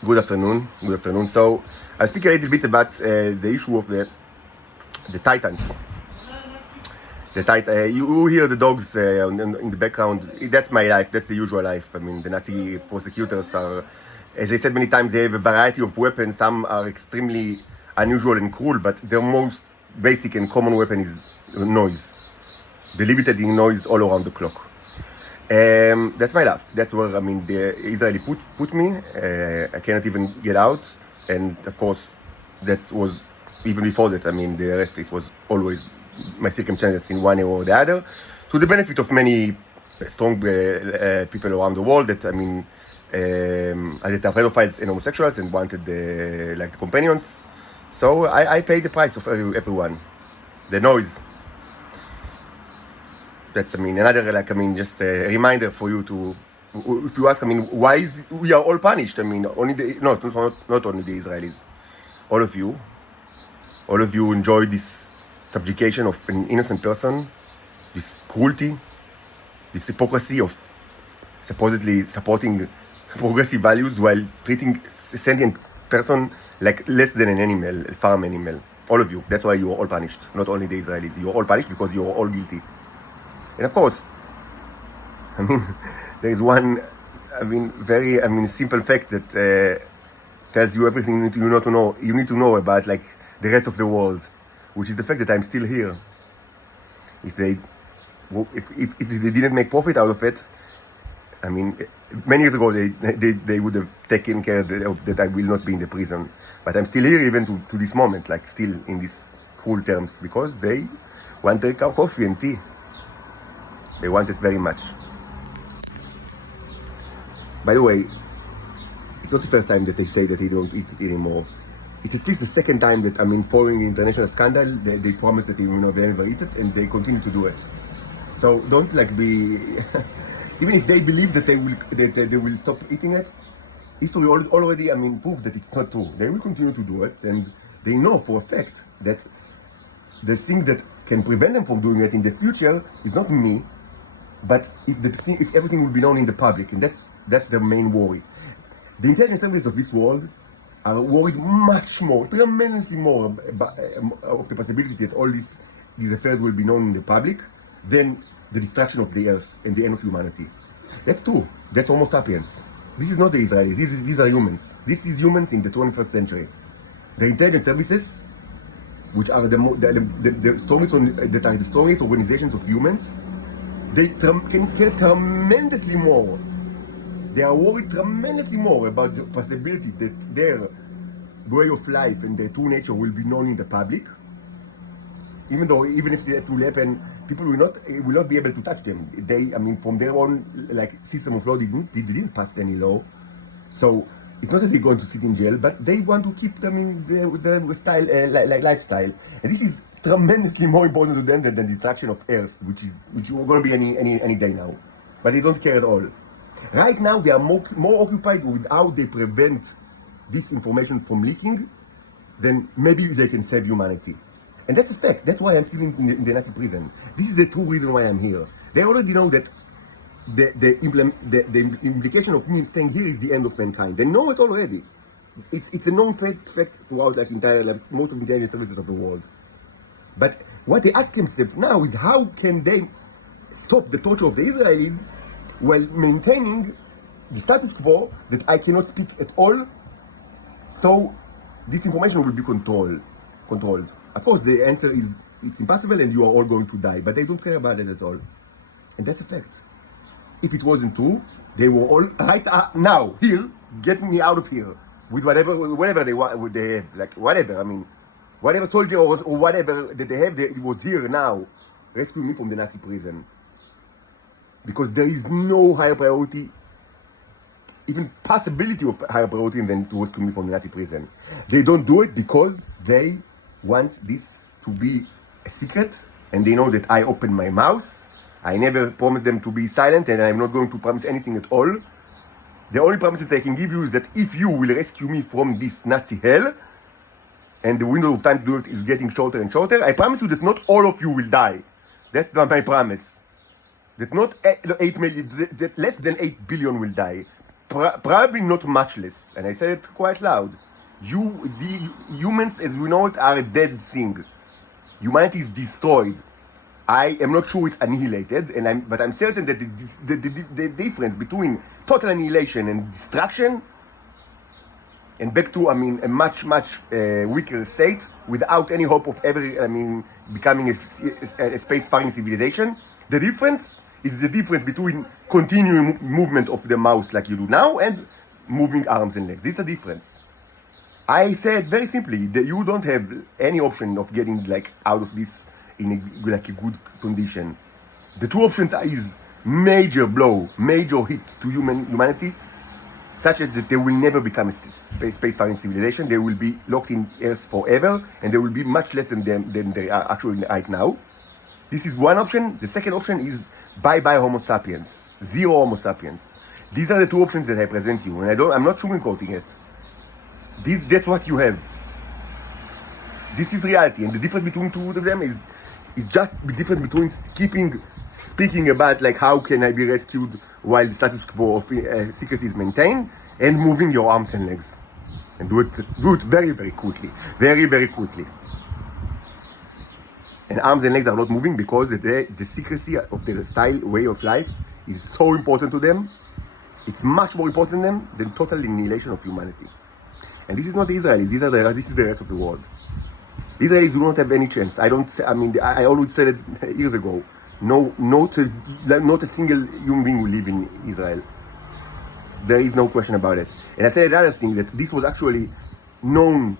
Good afternoon. Good afternoon. So I'll speak a little bit about the issue of the Titans. You hear the dogs in the background. That's my life. That's the usual life. I mean, the Nazi prosecutors are, as I said many times, they have a variety of weapons. Some are extremely unusual and cruel, but their most basic and common weapon is noise. The limited noise all around the clock. That's my life. That's where the Israeli put me. I cannot even get out, and of course, that was even before that. The rest it was always my circumstances in one way or the other, to the benefit of many strong people around the world that that are pedophiles and homosexuals and wanted like companions. So I paid the price of everyone, the noise. That's another just a reminder for you to, if you ask why we are all punished. Only not only the Israelis, all of you enjoy this subjugation of an innocent person, this cruelty, this hypocrisy of supposedly supporting progressive values while treating a sentient person like less than an animal, a farm animal. All of you. That's why you are all punished. Not only the Israelis. You are all punished because you are all guilty. And of course, there is one, very, simple fact that tells you everything you need to know about, like, the rest of the world, which is the fact that I'm still here. If they didn't make profit out of it, many years ago they would have taken care that I will not be in the prison. But I'm still here even to this moment, like still in these cruel terms, because they want their coffee and tea. They want it very much. By the way, it's not the first time that they say that they don't eat it anymore. It's at least the second time that, following the international scandal, they promise that they will never eat it, and they continue to do it. So don't be, even if they believe that they will stop eating it, history already, proved that it's not true. They will continue to do it, and they know for a fact that the thing that can prevent them from doing it in the future is not me, but if everything will be known in the public, and that's the main worry. The intelligence services of this world are worried much more, tremendously more, of the possibility that all these affairs will be known in the public than the destruction of the earth and the end of humanity. That's true. That's Homo sapiens. This is not the Israelis. These are humans. This is humans in the 21st century. The intelligence services, which are the strongest that are the strongest organizations of humans, they can care tremendously more. They are worried tremendously more about the possibility that their way of life and their true nature will be known in the public. Even if that will happen, people will not be able to touch them. They, from their own system of law, they didn't pass any law. So it's not that they're going to sit in jail, but they want to keep them in their style, lifestyle. And this is tremendously more important to them than the destruction of Earth, which is going to be any day now. But they don't care at all. Right now, they are more occupied with how they prevent this information from leaking than maybe they can save humanity. And that's a fact. That's why I'm still in the Nazi prison. This is the true reason why I'm here. They already know that the implication of me staying here is the end of mankind. They know it already. It's a known fact throughout most of the intelligence services of the world. But what they ask themselves now is how can they stop the torture of the Israelis while maintaining the status quo that I cannot speak at all, so this information will be controlled. Of course, the answer is it's impossible and you are all going to die, but they don't care about it at all. And that's a fact. If it wasn't true, they were all right now, here, getting me out of here, with whatever they have, whatever soldier or whatever that they have, it was here now, rescue me from the Nazi prison. Because there is no higher priority, even possibility of higher priority than to rescue me from the Nazi prison. They don't do it because they want this to be a secret, and they know that I open my mouth. I never promised them to be silent, and I'm not going to promise anything at all. The only promise that I can give you is that if you will rescue me from this Nazi hell, and the window of time to do it is getting shorter and shorter, I promise you that not all of you will die. That's my promise. That not 8 million, that less than 8 billion will die. probably not much less. And I said it quite loud. The humans, as we know it, are a dead thing. Humanity is destroyed. I am not sure it's annihilated, but I'm certain that the difference between total annihilation and destruction, and back to, a much weaker state, without any hope of ever, becoming a space-faring civilization. The difference is the difference between continuing movement of the mouse like you do now and moving arms and legs. This is the difference. I said very simply that you don't have any option of getting out of this in a good condition. The two options is major blow, major hit to humanity, such as that they will never become a space-faring civilization. They will be locked in Earth forever, and they will be much less than they are actually right now. This is one option. The second option is bye-bye Homo sapiens, zero Homo sapiens. These are the two options that I present you, and I'm not sugarcoating it. That's what you have. This is reality, and the difference between two of them is just the difference between speaking about how can I be rescued while the status quo of secrecy is maintained, and moving your arms and legs, and do it very, very quickly, very, very quickly. And arms and legs are not moving because the secrecy of their style, way of life is so important to them. It's much more important to them than total annihilation of humanity. And this is not the Israelis. This is the rest of the world. The Israelis do not have any chance. I always said it years ago. No, not a single human being will live in Israel. There is no question about it. And I said another thing, that this was actually known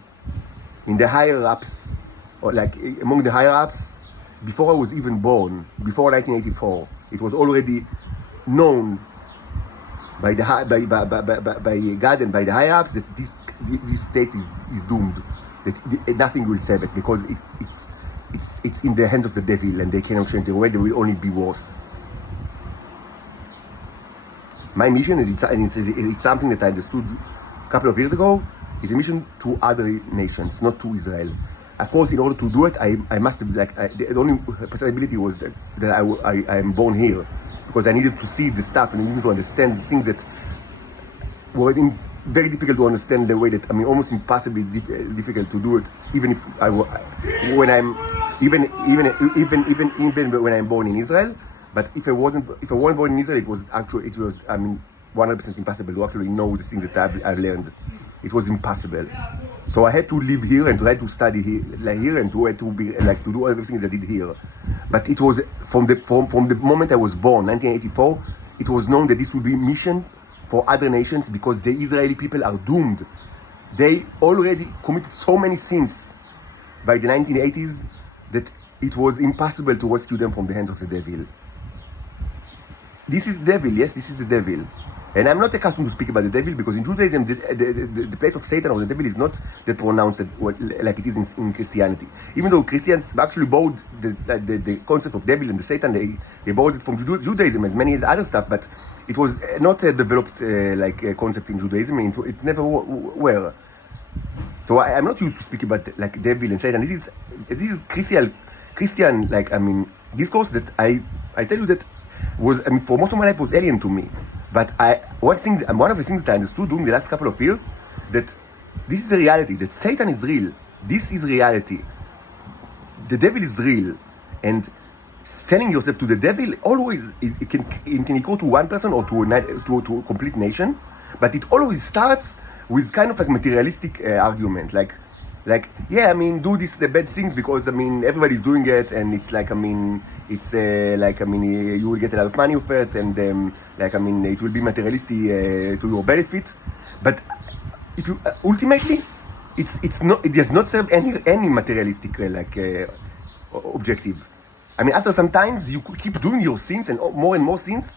in the higher ups, or among the higher ups, before I was even born, before 1984. It was already known by God and by the higher ups that this state is doomed. That nothing will save it, because it's in the hands of the devil, and they cannot change the world. They will only be worse. My mission is it's something that I understood a couple of years ago. It's a mission to other nations, not to Israel. Of course, in order to do it, I must have the only possibility was that I am born here, because I needed to see the stuff and I needed to understand the things that was very difficult to understand, the way that almost impossibly difficult to do it, even if when I'm when I'm born in Israel. But if I weren't born in Israel, it was 100% impossible to actually know the things that I've learned. It was impossible. So I had to live here and try to study here and to be to do everything that I did here. But it was from the moment I was born, 1984, it was known that this would be a mission for other nations, because the Israeli people are doomed. They already committed so many sins by the 1980s that it was impossible to rescue them from the hands of the devil. This is the devil, yes, this is the devil. And I'm not accustomed to speak about the devil, because in Judaism, the place of Satan or the devil is not that pronounced like it is in Christianity. Even though Christians actually borrowed the concept of devil and the Satan, they borrowed it from Judaism, as many as other stuff, but it was not a developed concept in Judaism, and it never were. So I'm not used to speak about devil and Satan. This is Christian discourse that I tell you that was for most of my life was alien to me. But one of the things that I understood during the last couple of years, that this is a reality, that Satan is real. This is reality. The devil is real. And selling yourself to the devil always it can equal to one person or to a complete nation. But it always starts with kind of materialistic argument. Do the bad things because everybody's doing it, and it's you will get a lot of money of it, and it will be materialistic to your benefit. But if you ultimately, it does not serve any materialistic objective. After some times you keep doing your sins and more sins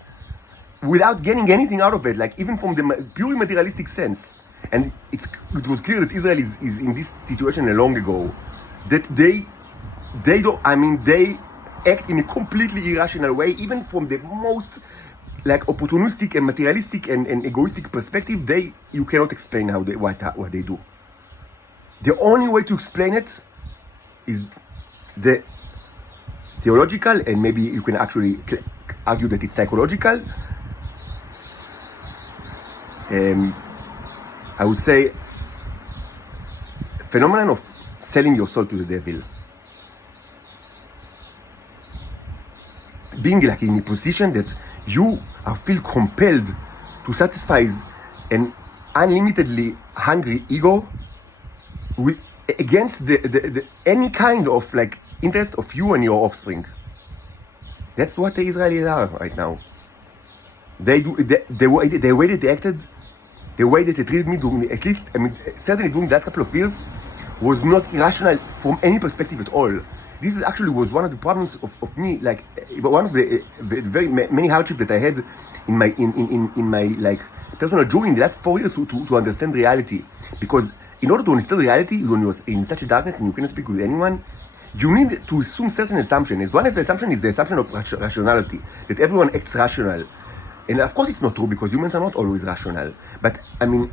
without getting anything out of it, even from the purely materialistic sense. And it was clear that Israel is in this situation long ago, that they act in a completely irrational way, even from the most opportunistic and materialistic and egoistic perspective. You cannot explain what they do. The only way to explain it is the theological, and maybe you can actually argue that it's psychological I would say, phenomenon of selling your soul to the devil. Being like in a position that you feel compelled to satisfy an unlimitedly hungry ego against the any kind of like interest of you and your offspring. That's what the Israelis are right now. They do the way that they acted, the way that they treated me during, at least, I mean, certainly during the last couple of years, was not irrational from any perspective at all. This is actually was one of the problems of me, like one of the very many hardships that I had in my like personal journey in the last 4 years to understand reality. Because in order to understand reality, when you're in such a darkness and you cannot speak with anyone, you need to assume certain assumptions. One of the assumptions is the assumption of rationality, that everyone acts rational. And of course it's not true, because humans are not always rational. But I mean,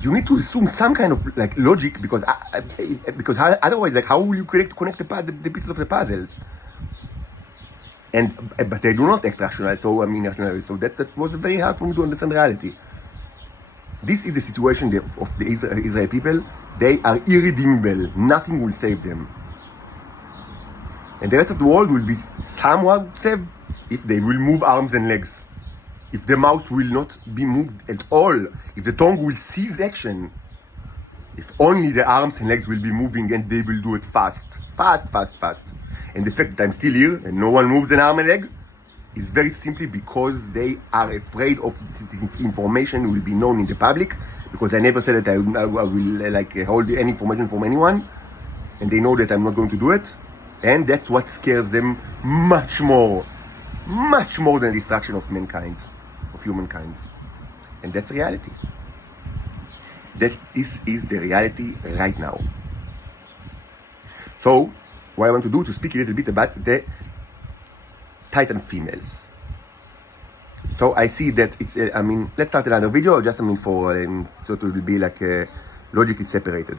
you need to assume some kind of like logic, because otherwise, like, how will you connect the pieces of the puzzles? But they do not act rational. So I mean, rationally. So that was very hard for me to understand reality. This is the situation of the Israeli people. They are irredeemable. Nothing will save them. And the rest of the world will be somewhat saved if they will move arms and legs. If the mouth will not be moved at all, if the tongue will cease action, if only the arms and legs will be moving, and they will do it fast. And the fact that I'm still here and no one moves an arm and leg is very simply because they are afraid of the information will be known in the public, because I never said that I will like hold any information from anyone, and they know that I'm not going to do it, and that's what scares them much more than the destruction of mankind. Of humankind. And that's reality. This is the reality right now. So what I want to do to speak a little bit about the Titan females. So I see that it's I mean, let's start another video, just I mean for so it will be like logically separated.